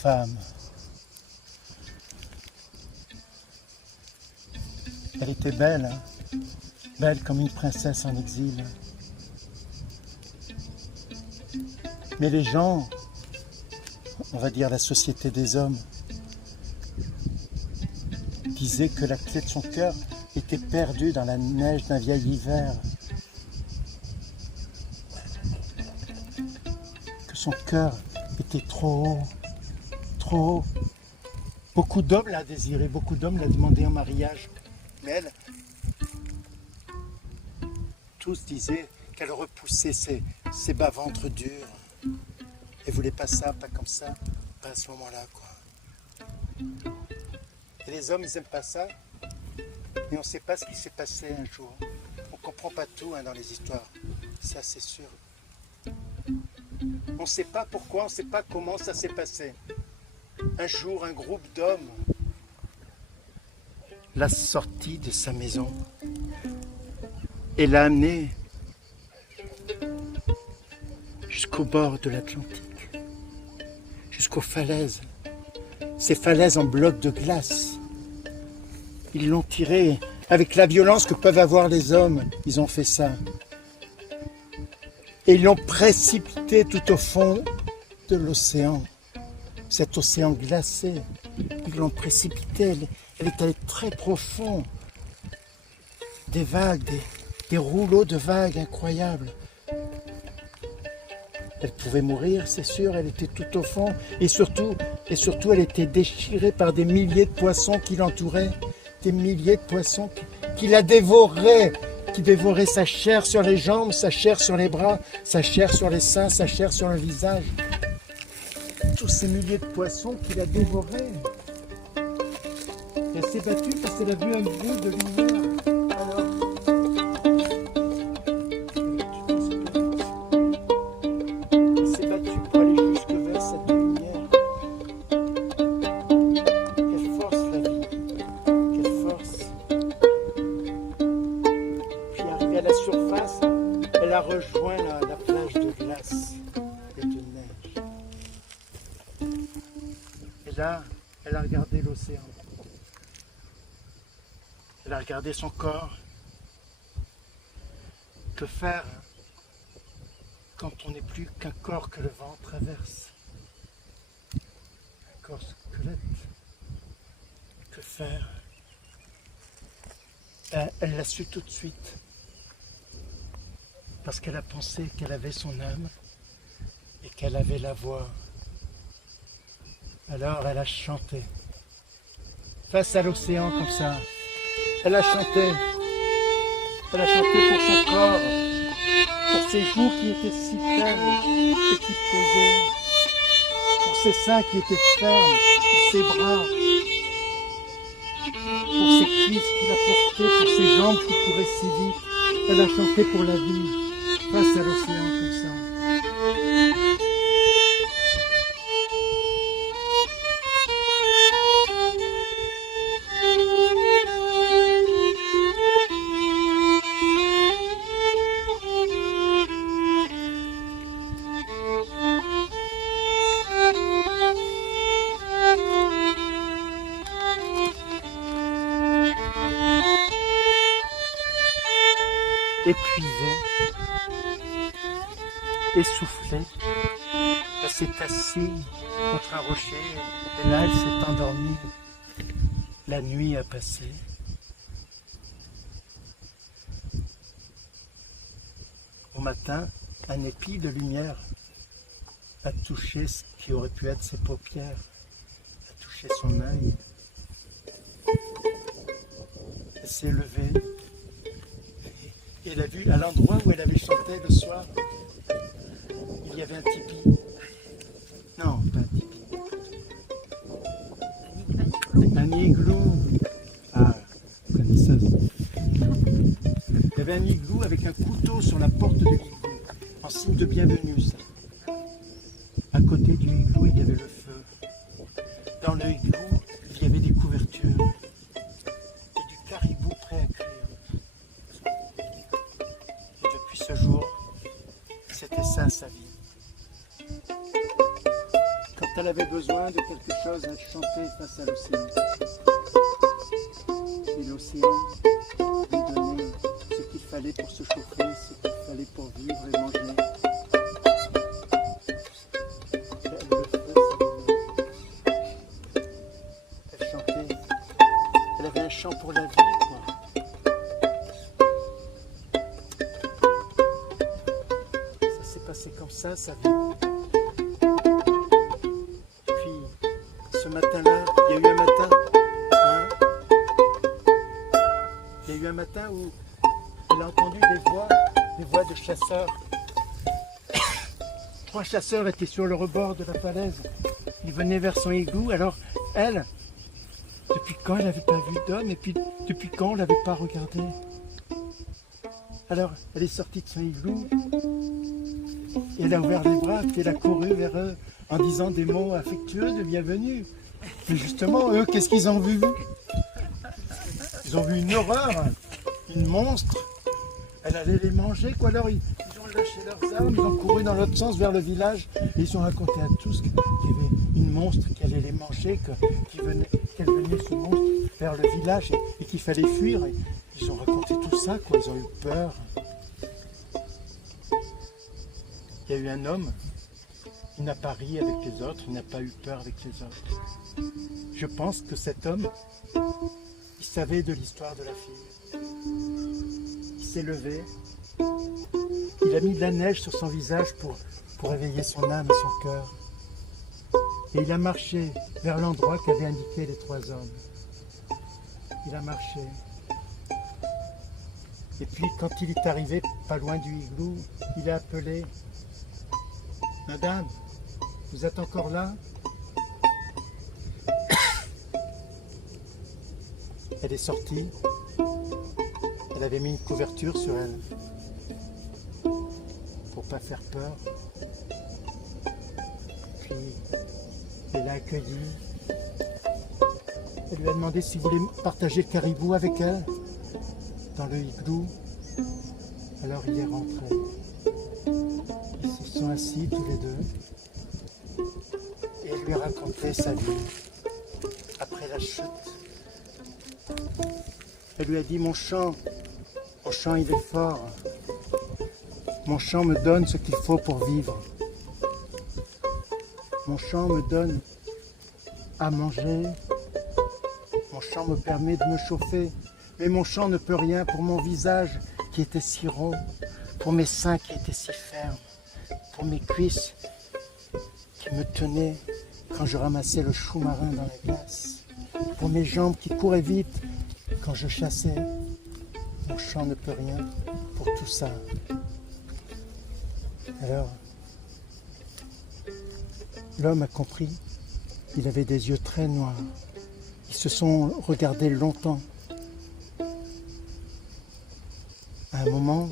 femme. Elle était belle, hein, belle comme une princesse en exil. Mais les gens, on va dire la société des hommes, disaient que la clé de son cœur était perdue dans la neige d'un vieil hiver. Que son cœur était trop haut, trop haut. Beaucoup d'hommes l'a désiré, beaucoup d'hommes l'a demandé en mariage. Mais elle, tous disaient qu'elle repoussait ses bas-ventres durs. Elle voulait pas ça, pas comme ça, pas à ce moment-là, quoi. Et les hommes, ils aiment pas ça. Mais on ne sait pas ce qui s'est passé un jour. On ne comprend pas tout dans les histoires. Ça, c'est sûr. On ne sait pas pourquoi, on ne sait pas comment ça s'est passé. Un jour, un groupe d'hommes l'a sorti de sa maison et l'a amené jusqu'au bord de l'Atlantique, jusqu'aux falaises, ces falaises en blocs de glace. Ils l'ont tiré avec la violence que peuvent avoir les hommes. Ils ont fait ça. Et ils l'ont précipité tout au fond de l'océan. Cet océan glacé, ils l'ont précipité. Elle est allée très profond. Des vagues, des rouleaux de vagues incroyables. Elle pouvait mourir, c'est sûr, elle était tout au fond. Et surtout, elle était déchirée par des milliers de poissons qui l'entouraient. Des milliers de poissons qui la dévoraient, qui dévoraient sa chair sur les jambes, sa chair sur les bras, sa chair sur les seins, sa chair sur le visage. Tous ces milliers de poissons qui la dévoraient. Elle s'est battue parce qu'elle a vu un bout de lumière. Alors, elle s'est battue pour aller jusque vers cette lumière. Quelle force la vie, quelle force. Puis arrivée à la surface, elle a rejoint la plage de glace et de neige. Et là, elle a regardé l'océan. Elle a regardé son corps. Que faire quand on n'est plus qu'un corps que le vent traverse? Un corps squelette. Que faire? Elle l'a su tout de suite. Parce qu'elle a pensé qu'elle avait son âme et qu'elle avait la voix. Alors elle a chanté. Face à l'océan comme ça. Elle a chanté. Elle a chanté pour son corps, pour ses joues qui étaient si fermes et qui pesaient, pour ses seins qui étaient fermes, pour ses bras, pour ses cuisses qu'il a portées, pour ses jambes qui couraient si vite. Elle a chanté pour la vie, face à l'océan comme ça. Épuisée, essoufflée, elle s'est assise contre un rocher et là elle s'est endormie. La nuit a passé. Au matin, un épi de lumière a touché ce qui aurait pu être ses paupières, a touché son œil. Elle s'est levée. Et elle a vu à l'endroit où elle avait chanté le soir, il y avait un tipi. Non, pas un tipi. Un igloo. Ah, vous connaissez ça. Il y avait un igloo avec un couteau sur la porte de l'igloo, en signe de bienvenue, ça. À côté du igloo, il y avait le feu. Dans le igloo, il y avait des couvertures et du caribou prêt à cuire. Ce jour, c'était ça sa vie. Quand elle avait besoin besoin de quelque chose, elle chantait face à l'océan. Et l'océan lui donnait ce qu'il fallait pour se chauffer, ce qu'il fallait pour vivre et manger. Elle le faisait. Elle chantait. Elle avait un chant pour la vie, quoi. Ça s'est passé comme ça, sa vie. Puis, ce matin-là, il y a eu un matin, hein, il y a eu un matin où elle a entendu des voix de chasseurs. 3 chasseurs étaient sur le rebord de la falaise. Ils venaient vers son igloo. Alors, elle, depuis quand elle n'avait pas vu d'homme et puis depuis quand on ne l'avait pas regardé. Alors, elle est sortie de son igloo et elle a ouvert les bras et elle a couru vers eux en disant des mots affectueux de bienvenue. Mais justement, eux, qu'est-ce qu'ils ont vu? Ils ont vu une horreur, une monstre. Elle allait les manger, quoi. Alors, ils ont lâché leurs armes, ils ont couru dans l'autre sens vers le village et ils ont raconté à tous qu'il y avait une monstre qui allait les manger, qu'elle venait ce monstre vers le village et qu'il fallait fuir. Et ils ont raconté tout ça, quoi. Ils ont eu peur. Il y a eu un homme, il n'a pas ri avec les autres, il n'a pas eu peur avec les autres. Je pense que cet homme, il savait de l'histoire de la fille. Il s'est levé, il a mis de la neige sur son visage pour éveiller son âme et son cœur. Et il a marché vers l'endroit qu'avaient indiqué les 3 hommes. Il a marché. Et puis quand il est arrivé pas loin du igloo, il a appelé « Madame, vous êtes encore là ?» Elle est sortie. Elle avait mis une couverture sur elle pour pas faire peur. Puis elle l'a accueilli. Elle lui a demandé s'il voulait partager le caribou avec elle dans le igloo. Alors il est rentré. Ils se sont assis tous les deux et elle lui a raconté sa vie après la chute. Elle lui a dit mon chant il est fort. Mon chant me donne ce qu'il faut pour vivre. Mon chant me donne à manger. Mon chant me permet de me chauffer. Mais mon chant ne peut rien pour mon visage qui était si rond, pour mes seins qui étaient si fermes, pour mes cuisses qui me tenaient quand je ramassais le chou marin dans la glace, pour mes jambes qui couraient vite quand je chassais. Mon chant ne peut rien pour tout ça. Alors, l'homme a compris. Il avait des yeux très noirs. Ils se sont regardés longtemps. À un moment,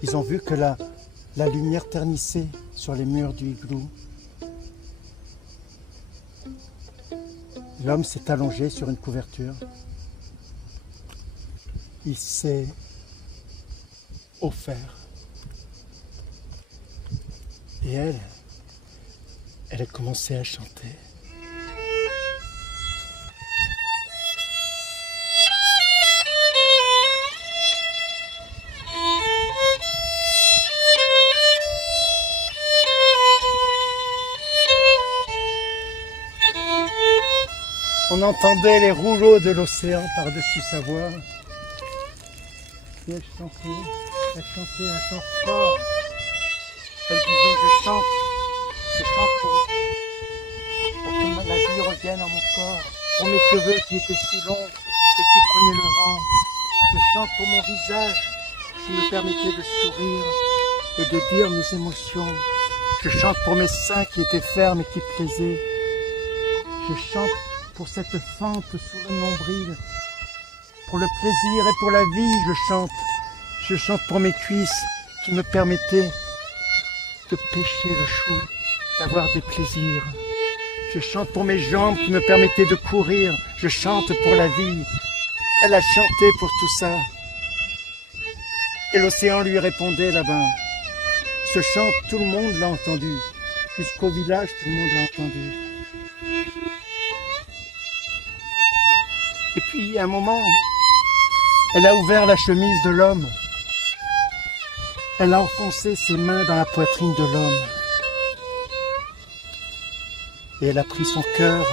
ils ont vu que la lumière ternissait sur les murs du igloo. L'homme s'est allongé sur une couverture. Il s'est offert. Et elle a commencé à chanter. On entendait les rouleaux de l'océan par-dessus sa voix. Et elle chantait un chant fort. Elle disait, je chante pour que la vie revienne à mon corps, pour mes cheveux qui étaient si longs et qui prenaient le vent. Je chante pour mon visage qui me permettait de sourire et de dire mes émotions. Je chante pour mes seins qui étaient fermes et qui plaisaient. Je chante pour cette fente sous le nombril. Pour le plaisir et pour la vie, je chante. Je chante pour mes cuisses qui me permettaient de pêcher le chou, d'avoir des plaisirs. Je chante pour mes jambes qui me permettaient de courir. Je chante pour la vie. Elle a chanté pour tout ça. Et l'océan lui répondait là-bas. Ce chant, tout le monde l'a entendu. Jusqu'au village, tout le monde l'a entendu. Et puis, à un moment, elle a ouvert la chemise de l'homme. Elle a enfoncé ses mains dans la poitrine de l'homme. Et elle a pris son cœur.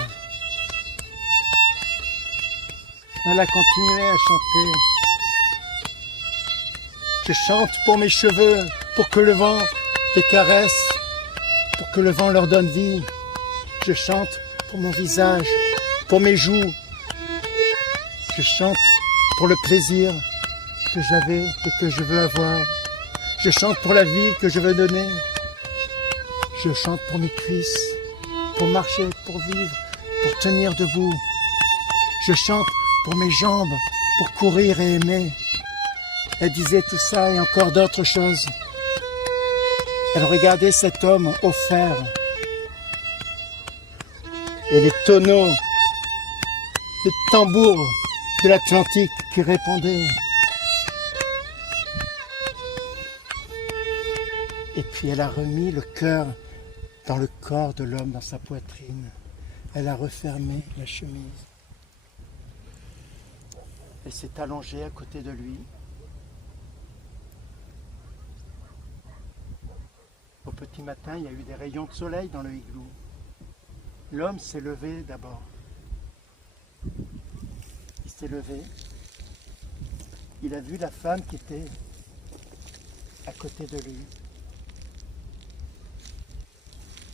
Elle a continué à chanter. Je chante pour mes cheveux, pour que le vent les caresse, pour que le vent leur donne vie. Je chante pour mon visage, pour mes joues. Je chante pour le plaisir que j'avais et que je veux avoir. Je chante pour la vie que je veux donner. Je chante pour mes cuisses, pour marcher, pour vivre, pour tenir debout. Je chante pour mes jambes, pour courir et aimer. Elle disait tout ça et encore d'autres choses. Elle regardait cet homme au fer et les tonneaux, les tambours de l'Atlantique qui répondaient. Et puis elle a remis le cœur dans le corps de l'homme, dans sa poitrine. Elle a refermé la chemise. Elle s'est allongée à côté de lui. Au petit matin, il y a eu des rayons de soleil dans le igloo. L'homme s'est levé d'abord. Il s'est levé. Il a vu la femme qui était à côté de lui.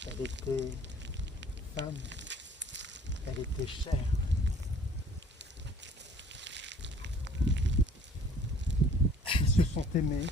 Elle était femme. Elle était chair. Ils se sont aimés.